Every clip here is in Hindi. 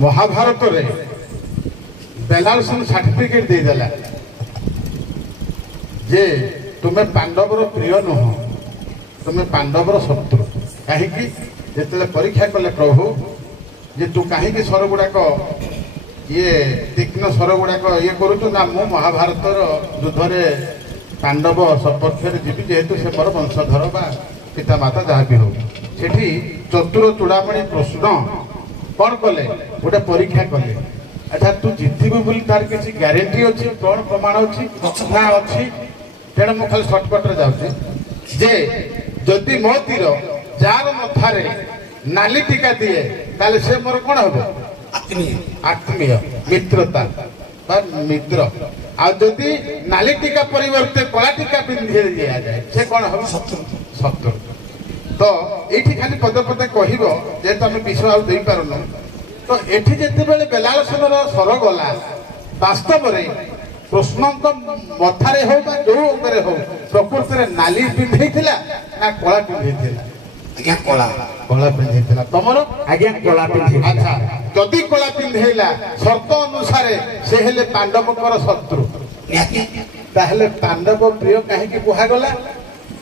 महाभारत रे बेलालसन सर्टिफिकेट दे देला जे तुम्हें पांडवर प्रिय नुह तुम्हें पांडवर शत्रु कहीं जिते परीक्षा कले प्रभु जे तू कहीं स्वर गुड़ाक ये तीक्ष्ण स्वर गुड़ाक ये करूँ ना मु महाभारत युद्ध में पांडव सपक्ष जीवी जेहेतु से मोर वंशधर बा पिता माता जहाँ भी हो सेठी चतुर चूड़ामणि प्रश्न कौन कले गोटे परीक्षा कले अच्छा तू जितबू बोली तार किसी ग्यारंटी अच्छी कौन प्रमाण अच्छी ना अच्छी तेणु मुझे खाली सर्टकट रे जाऊँगी जे जदि मो तीर जार मथारे नाली टीका दिए ताले से मोर कौन हम आत्मीय मित्रता मित्र आदि नाली टीका परिवर्ते कला टीका पिंधि दिया जाए से कौन हम शत्रु तो ये खाली पदे पदे कह जेहेतु आम विषय आउ दे पारुन तो एठी जिते बेले बेलालसन स्वर गला वास्तव में कृष्ण मथारे हो जो अंगरे हो प्रकृति में नाली पिंधे ना कला पिंधे आज्ञा कला कला पिंधे तुमर आज्ञा कला पिंधे अच्छा जदि कला पिंधेला शर्त अनुसार से हेले पांडवकर शत्रु ताहले पांडव प्रिय कहीं कुहगला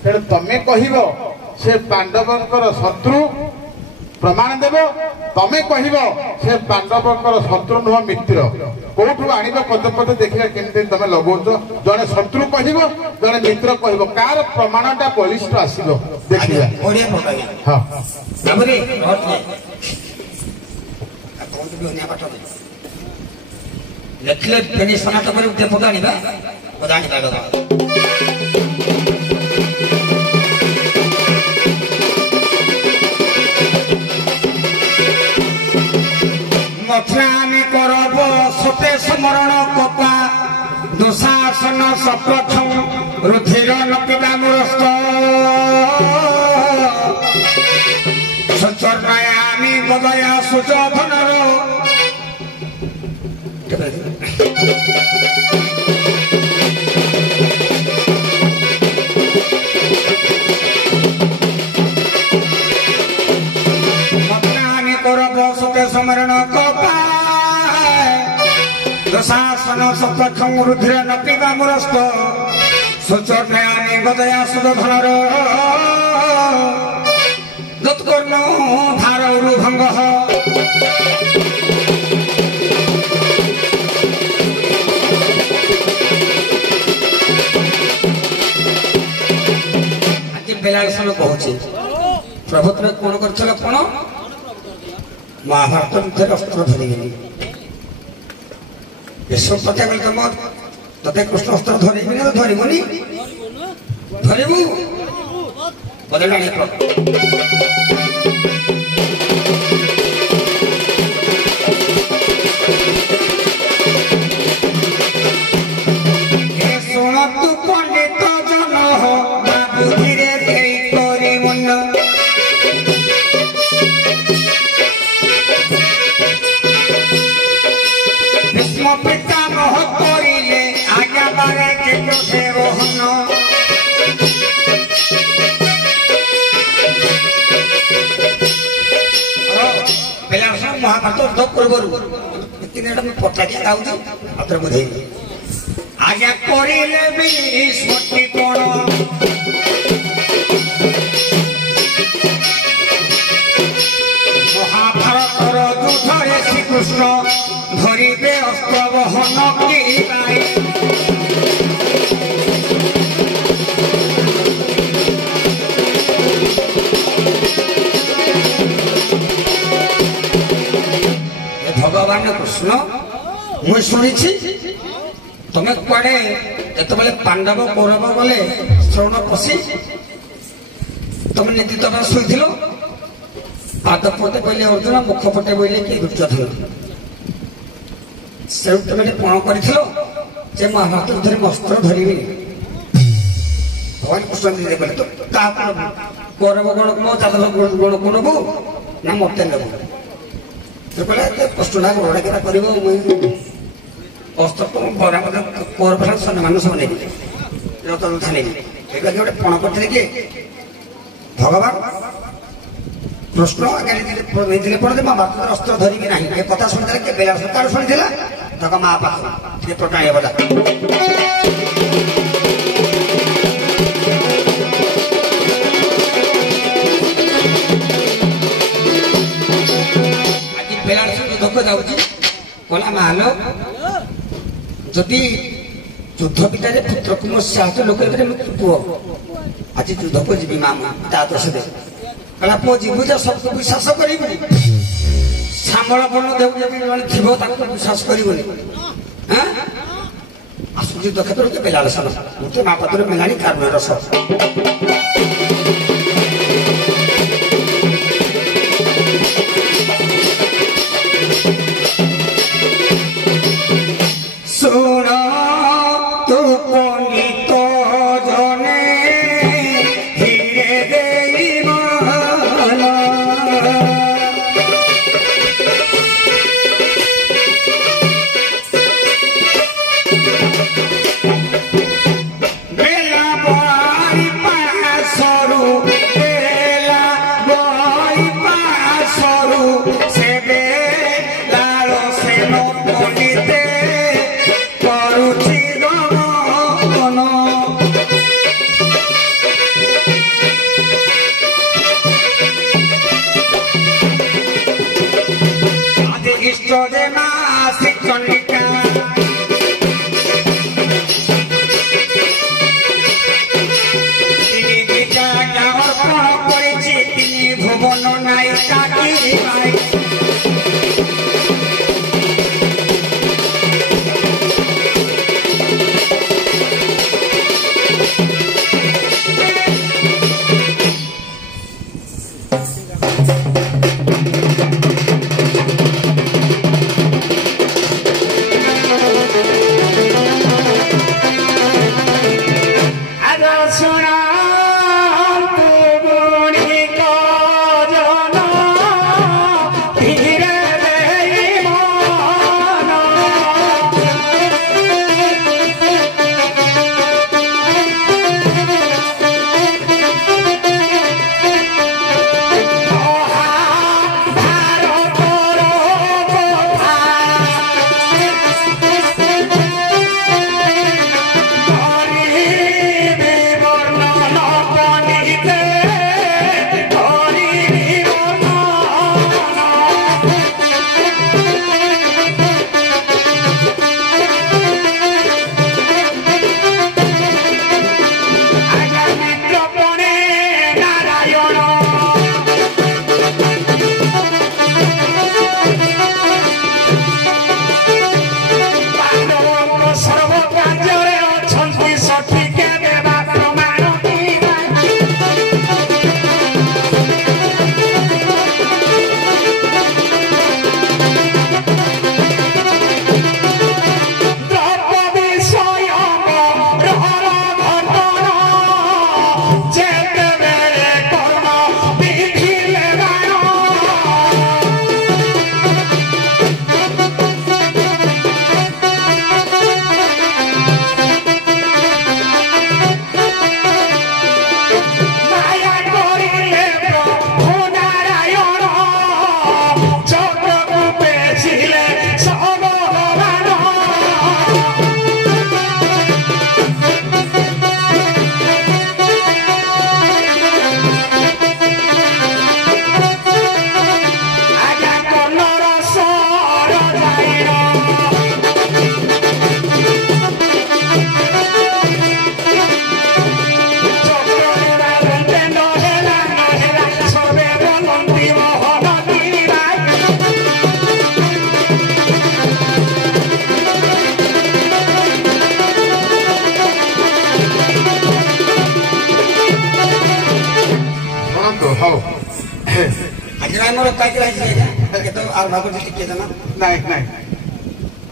तेणु तमें कह से पांडवकर शत्रु प्रमाण देव तमें कह से पांडवकर शत्रु नुह मित्र कौटू आण पदे पदे देखिए केमती तुम लगौच जड़े शत्रु कह जड़े मित्र कह कार प्रमाणटा बलिष्ठ आसो देखिए हाँ लिखले समाज मथुरामी करब सते स्मरण कपा दुशासन सपक्ष रुधिर नपिबा मुरस्त सचर्यामी गदया सुचधनर मथुरामी करब सते स्मरण कपा शासन सपक्षम रुधिर नपिबा मुरस्त सुचर्यामी गदया सुधनर दुत्कर्ण धार उरुभंग आज बेलालसन कहूँ प्रभु तुम्हें कौन कर कौन महाभारत भितर अस्त्र धरिगली विश्व पता गल तुम तते कृष्ण अस्त्र धरबी ना धरबुनि धरबू बदलाणी शुण तू पंडित जन हो बुद्धि करी मन भीष्म पितामह करिले आज्ञा बारे के रोहन महाभारत युद्ध पूर्व पचारिया गाँव अत्र बुझे आज्ञा करिले भी स्मृति कोण महाभारतर युद्धरे श्रीकृष्ण धरिबे अस्त्र बहन भगवान कृष्ण मुझे शुणी तुम्हें कड़े जो पांडव कौरव गले श्रवण पशि तुम नीति तुम शुई पाद पटे बोले अर्जुन मुख पटे बोले कि दुर्योधन से तुम पण कर महाभारत युद्ध अस्त्र धरबी भगवान कृष्ण दीदी बोले तो कौरव गण को जादव गण को नबू ना मत नबू तो कहले कष्टा गोड़ा क्या कर अस्त्र कौरव सम्मान सब नहीं गोटे पण कर भगवान ପ୍ରଶ୍ନ ଆଗରେ ନେଇଥିଲେ ପଡ଼େ ମୋ ବାପାର ଅସ୍ତ୍ର ଧରିକି ନାହିଁ ଏ କଥା ଶୁଣିଥିଲା କିଏ ବେଲା ସରକାର ଶୁଣିଥିଲା ତାଙ୍କ ମା ପାଖ ଟିକେ ଟୋଟାଳି ବଜା ଆଜି ବେଲାର ଯୁଦ୍ଧକୁ ଯାଉଛି କହିଲା ମାଲୋ ଯଦି ଯୁଦ୍ଧ ଭିତରେ ପୁତ୍ରକୁ ମୋ ସାହାଯ୍ୟ ଲୋକ ପୁଅ ଆଜି ଯୁଦ୍ଧକୁ ଯିବି ମା ତା ଦୋଷ ଦେ କହିଲା ପୁଅ ଯିବୁ ଯେ ସବୁ ବିଶ୍ୱାସ କରିବୁନି ଶ୍ୟାମଳ ବନ ଦେବୁ ଯଦି ଜଣେ ଥିବ ତାକୁ ତ ବିଶ୍ୱାସ କରିବୁନି ଆସୁଛି ଯୁଦ୍ଧ କ୍ଷେତ୍ରକୁ ବେଲାଳ ସାନ ମୋତେ ମା ପତ୍ର ମିଳାଣି କାରଣ ରସ ଶୁଣ ତୁ ପନିତ ଜନେ ভুবন নাই কাকি ভাই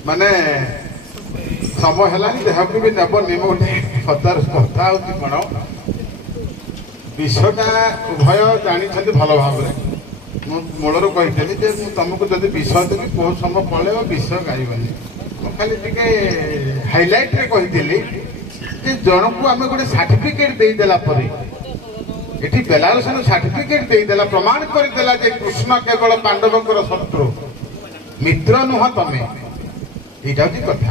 ମାନେ ସମୟ ହେଲାନି ଦେହକୁ ବି ନେବ ନିମ ଗୋଟେ କଥା ହଉଛି କଣ ବିଷଟା ଉଭୟ ଜାଣିଛନ୍ତି ଭଲ ଭାବରେ ମୁଁ ମୂଳରୁ କହିଥିଲି ଯେ ମୁଁ ତମକୁ ଯଦି ବିଷ ଦେବି ବହୁତ ସମୟ ପଳେଇବ ବିଷ ଗାଇବନି ମୁଁ ଖାଲି ଟିକେ ହାଇଲାଇଟରେ କହିଥିଲି ଯେ ଜଣକୁ ଆମେ ଗୋଟେ ସାର୍ଟିଫିକେଟ ଦେଇଦେଲା ପରେ ଏଠି ବେଲାରସନ ସାର୍ଟିଫିକେଟ ଦେଇଦେଲା, ପ୍ରମାଣ କରିଦେଲା ଯେ କୃଷ୍ଣ କେବଳ ପାଣ୍ଡବଙ୍କର ଶତ୍ରୁ, ମିତ୍ର ନୁହଁ ତମେ। ଏଇଟା ହଉଛି କଥା।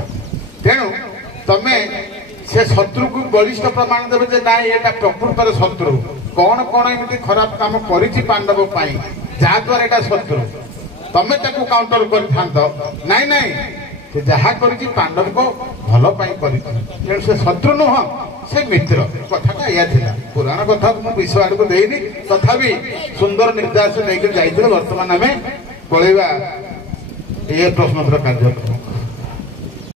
ତେଣୁ ତମେ ସେ ଶତ୍ରୁକୁ ବଳିଷ୍ଠ ପ୍ରମାଣ ଦେବେ ଯେ ନାଇଁ ଏଇଟା ପ୍ରକୃତରେ ଶତ୍ରୁ, କଣ କଣ ଏମିତି ଖରାପ କାମ କରିଛି ପାଣ୍ଡବ ପାଇଁ ଯାହାଦ୍ୱାରା ଏଇଟା ଶତ୍ରୁ, ତମେ ତାକୁ କାଉଣ୍ଟର କରିଥାନ୍ତ। ନାଇଁ ନାଇଁ, ସେ ଯାହା କରିଛି ପାଣ୍ଡବଙ୍କ ଭଲ ପାଇଁ କରିଛି, ତେଣୁ ସେ ଶତ୍ରୁ ନୁହଁ, ସେ ମିତ୍ର। କଥାଟା ଏଇଆ ଥିଲା। ପୁରାଣ କଥା ମୁଁ ବିଷୟ ଆଡକୁ ଦେଇନି, ତଥାପି ସୁନ୍ଦର ନିର୍ଦ୍ଦେଶ ନେଇକି ଯାଇଥିଲେ। ବର୍ତ୍ତମାନ ଆମେ ପଳେଇବା ଏ ପ୍ରଶ୍ନୋତ୍ତର କାର୍ଯ୍ୟକ୍ରମ।